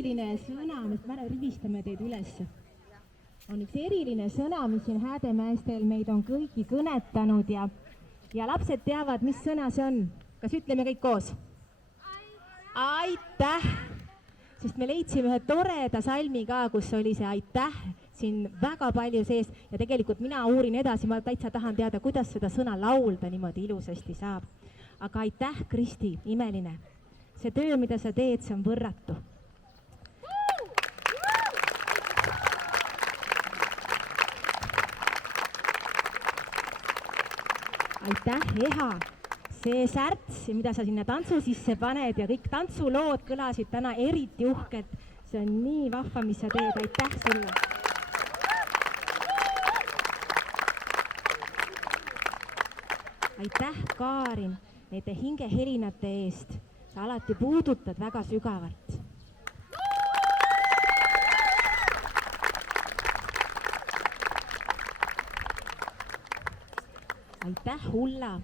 eriline sõna, mis me rivistame teid üles. On üks eriline sõna, mis siin Häädemeestel meid on kõigi kõnetanud ja lapsed teavad, mis sõna see on. Kas ütleme kõik koos? Aitäh! Sest me leidsime ühe toreda salmi ka, kus oli see aitäh siin väga palju sees ja tegelikult mina uurin edasi, ma täitsa tahan teada, kuidas seda sõna laulda niimoodi ilusasti saab. Aga aitäh, Kristi, imeline. See töö, mida sa teed, see on võrratu. Aitäh, Eha! See särts, mida sa sinna tantsu sisse paned ja kõik tantsulood kõlasid täna eriti uhkelt. See on nii vahva, mis sa teed. Aitäh sulle! Aitäh, Kaarin, nende hingehelinate eest. Sa alati puudutad väga sügavalt. Aitäh, Ulla!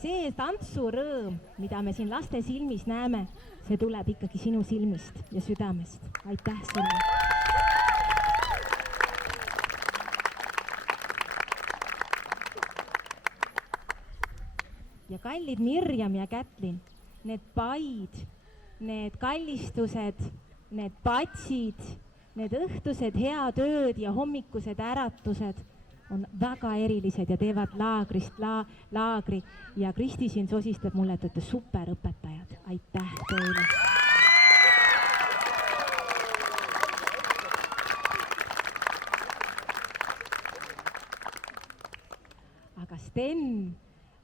See tantsurõõm, mida me siin laste silmis näeme, see tuleb ikkagi sinu silmist ja südamest. Aitäh sulle! Ja kallid Mirjam ja Kätlin, need paid, need kallistused, need patsid, need õhtused heatööd ja hommikused äratused on väga erilised ja teevad laagrist laagri ja Kristi siin sosistab mulle, et olete superõpetajad. Aitäh teile! Aga Sten,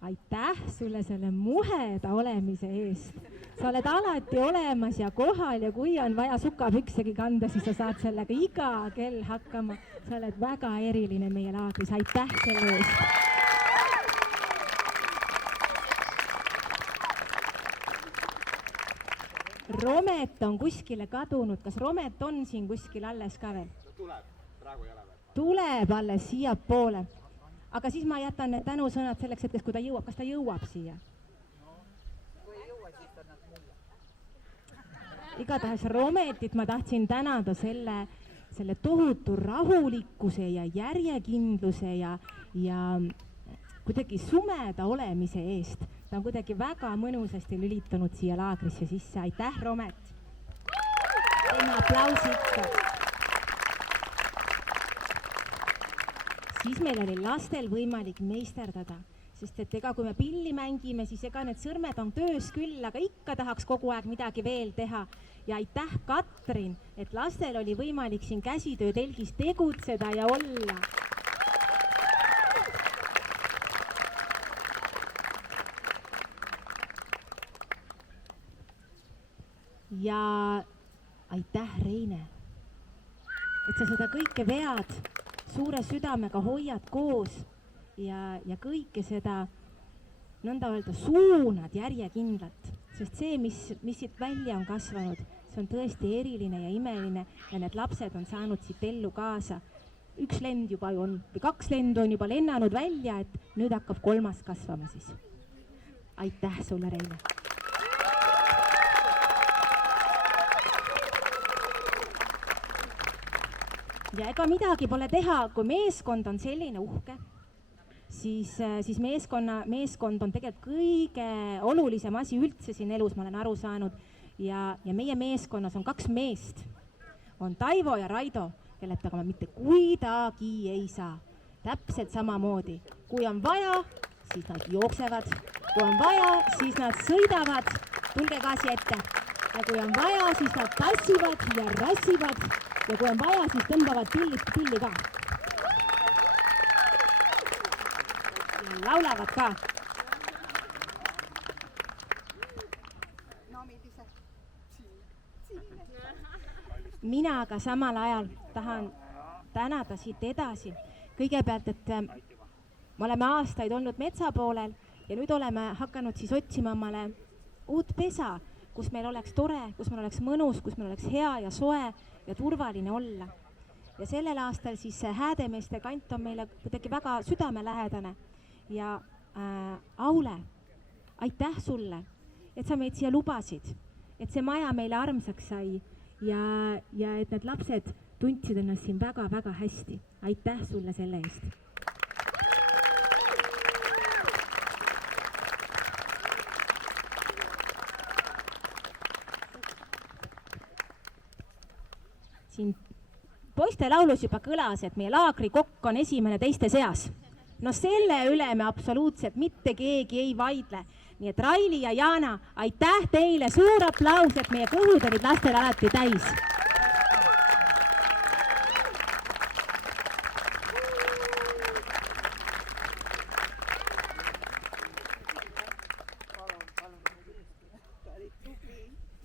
aitäh sulle selle muheda olemise eest. Sa oled alati olemas ja kohal ja kui on vaja sukapüksegi kanda, siis sa saad sellega iga kell hakkama. Sa oled väga eriline meie laagris. Aitäh selle eest! Romet on kuskile kadunud. Kas Romet on siin kuskil alles ka veel? Tuleb, praegu ei ole veel. Tuleb alles siia poole. Aga siis ma jätan need tänusõnad selleks hetkes, kui ta jõuab. Kas ta jõuab siia? Kui ei jõua, siis ta nad mulle. Igatahes Rometit ma tahtsin tänada selle tohutu rahulikkuse ja järjekindluse ja kuidagi sumeda olemise eest. Ta on kuidagi väga mõnusasti lülitunud siia laagrisse sisse. Aitäh, Romet! Teeme aplausi ikka! Siis meil oli lastel võimalik meisterdada, sest et ega kui me pilli mängime, siis ega need sõrmed on töös küll, aga ikka tahaks kogu aeg midagi veel teha. Ja aitäh, Katrin, et lastel oli võimalik siin käsitöö telgis tegutseda ja olla. Ja aitäh, Reine, et sa seda kõike vead. Suure südamega hoiad koos ja kõike seda nõnda öelda suunad järjekindlalt, sest see, mis siit välja on kasvanud, see on tõesti eriline ja imeline ja need lapsed on saanud siit ellu kaasa. Üks lend juba on, või 2 lendu on juba lennanud välja, et nüüd hakkab 3. kasvama siis. Aitäh sulle, Reine! Ja ega midagi pole teha, kui meeskond on selline uhke, siis meeskond on tegelikult kõige olulisem asi üldse siin elus, ma olen aru saanud. Ja meie meeskonnas on 2 meest. On Taivo ja Raido, kelleta ma mitte kuidagi ei saa. Täpselt samamoodi. Kui on vaja, siis nad jooksevad. Kui on vaja, siis nad sõidavad. Tulge gaasi ette. Ja kui on vaja, siis nad tassivad ja rassivad. Ja kui on vaja, siis tõmbavad pilli ka. Ja laulavad ka. Mina aga samal ajal tahan tänada siit edasi. Kõigepealt, et me oleme aastaid olnud metsa poolel ja nüüd oleme hakanud siis otsima omale uut pesa, kus meil oleks tore, kus meil oleks mõnus, kus meil oleks hea ja soe ja turvaline olla. Ja sellel aastal siis Häädemeeste kant on meile kuidagi väga südamelähedane. Ja Aule, aitäh sulle, et sa meid siia lubasid, et see maja meile armsaks sai ja et need lapsed tundsid ennast siin väga-väga hästi. Aitäh sulle selle eest! Siin poiste laulus juba kõlas, et meie laagrikokk on esimene teiste seas. No selle üle me absoluutselt mitte keegi ei vaidle. Nii et Raili ja Jana, aitäh teile, suur aplaus, et meie kõhud olid lastel alati täis.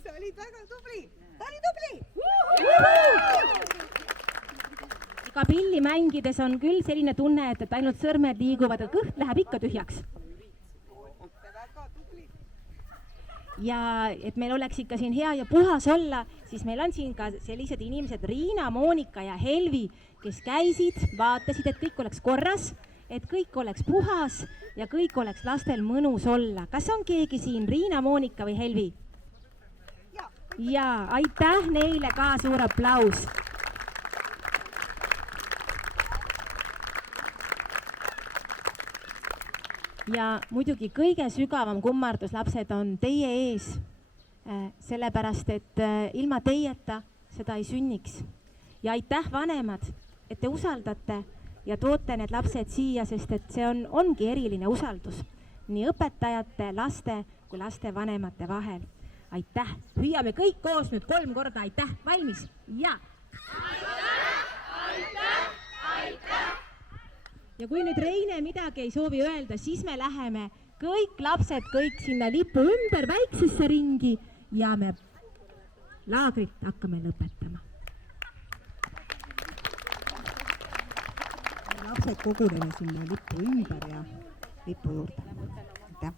Sa olid väga tubli! Ta oli tubli! Ega pilli mängides on küll selline tunne, et ainult sõrmed liiguvad, aga kõht läheb ikka tühjaks. Väga tubli! Ja et meil oleks ikka siin hea ja puhas olla, siis meil on siin ka sellised inimesed, Riina, Moonika ja Helvi, kes käisid, vaatasid, et kõik oleks korras, et kõik oleks puhas ja kõik oleks lastel mõnus olla. Kas on keegi siin, Riina, Moonika või Helvi? Ja aitäh neile ka, suur aplaus! Ja muidugi kõige sügavam kummardus, lapsed, on teie ees, sellepärast et ilma teieta seda ei sünniks. Ja aitäh, vanemad, et te usaldate ja toote need lapsed siia, sest et see ongi eriline usaldus nii õpetajate, laste kui laste vanemate vahel. Aitäh! Hüüame kõik koos nüüd 3 korda aitäh! Valmis? Ja! Aitäh! Ja kui nüüd Reine midagi ei soovi öelda, siis me läheme kõik lapsed kõik sinna lipu ümber väiksesse ringi ja me laagrit hakkame lõpetama. Lapsed kogudeme sinna lipu ümber ja lipu juurde. Aitäh!